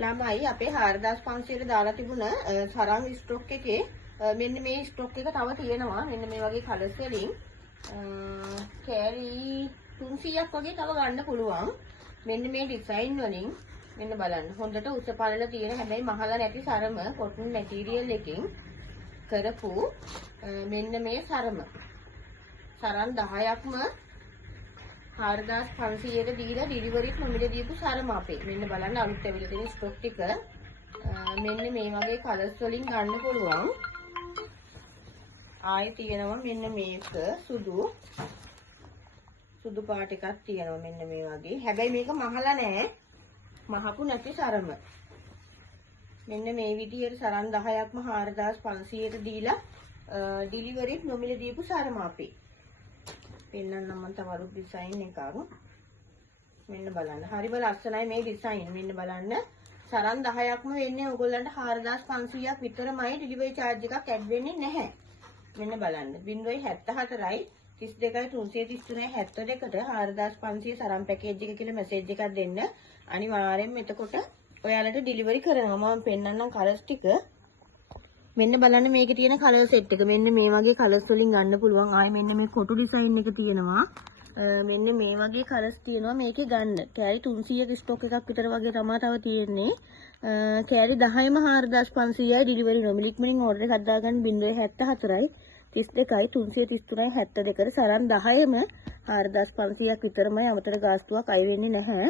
ළමයි අපේ 4500ට දාලා තිබුණ සරන් ස්ටොක් එකේ මෙන්න මේ ස්ටොක් එක තව තියෙනවා. මෙන්න මේ වගේ කලර්ස් වලින් කෑලි 300ක් වගේ තව ගන්න පුළුවන්. මෙන්න මේ ඩිසයින් වලින් මෙන්න බලන්න. හොඳට උස පළල තියෙන හැබැයි මහලා නැති සරම කොටන් මැටීරියල් එකකින් කරපු මෙන්න මේ සරම. සරන් 10ක්ම 4500ට දීලා ඩිලිවරිත් නොමිලේ දීපු සරම අපේ. මෙන්න බලන්න අලුත් ඇවිල්ලා තියෙන ස්ටොක් ටික. මෙන්න මේ වගේ කලර්ස් වලින් ගන්න පුළුවන්. ආයේ තියෙනවා මෙන්න මේක සුදු පාට එකක් තියෙනවා මෙන්න මේ වගේ. හැබැයි මේක මහලා නෑ. මහපු නැති සරම. මෙන්න මේ විදිහට සරන් 10ක්ම 4500ට දීලා ඩිලිවරිත් නොමිලේ දීපු සරම අපේ. පෙන්නන්නම් මම තව අලුත් ඩිසයින් එකක්. මෙන්න බලන්න. හරිම ලස්සනයි මේ ඩිසයින්. මෙන්න බලන්න. සරන් 10ක්ම වෙන්නේ ඔයගොල්ලන්ට 4500ක් විතරමයි. ඩිලිවරි charge එකක් ඇඩ් වෙන්නේ නැහැ. මෙන්න බලන්න. 0.74යි 32යි 333යි 72ට 4500 සරන් පැකේජ් එක කියලා මැසේජ් එකක් දෙන්න. අනිවාර්යෙන්ම එතකොට ඔයාලට ඩිලිවරි කරනවා. මම පෙන්නන්නම් කලර්ස් ටික. මෙන්න බලන්න මේකේ තියෙන කලර් සෙට් එක. මෙන්න මේ වගේ කලර්ස් වලින් ගන්න පුළුවන්. ආයේ මෙන්න මේ කොටු ඩිසයින් එක තියෙනවා. මෙන්න මේ වගේ කලර්ස් තියෙනවා මේකේ ගන්න. කෑලි 300ක ස්ටොක් එකක් විතර වගේ තමයි තව තියෙන්නේ. කෑලි 10ම 4500යි ඩිලිවරි නොමිලේ ඉක්මනින් ඕඩර් එකක් දාගන්න 0.74යි 32යි 333යි 72ට සරන් 10ම 4500ක් විතරමයි. අමතර ගාස්තුවක් අය වෙන්නේ නැහැ.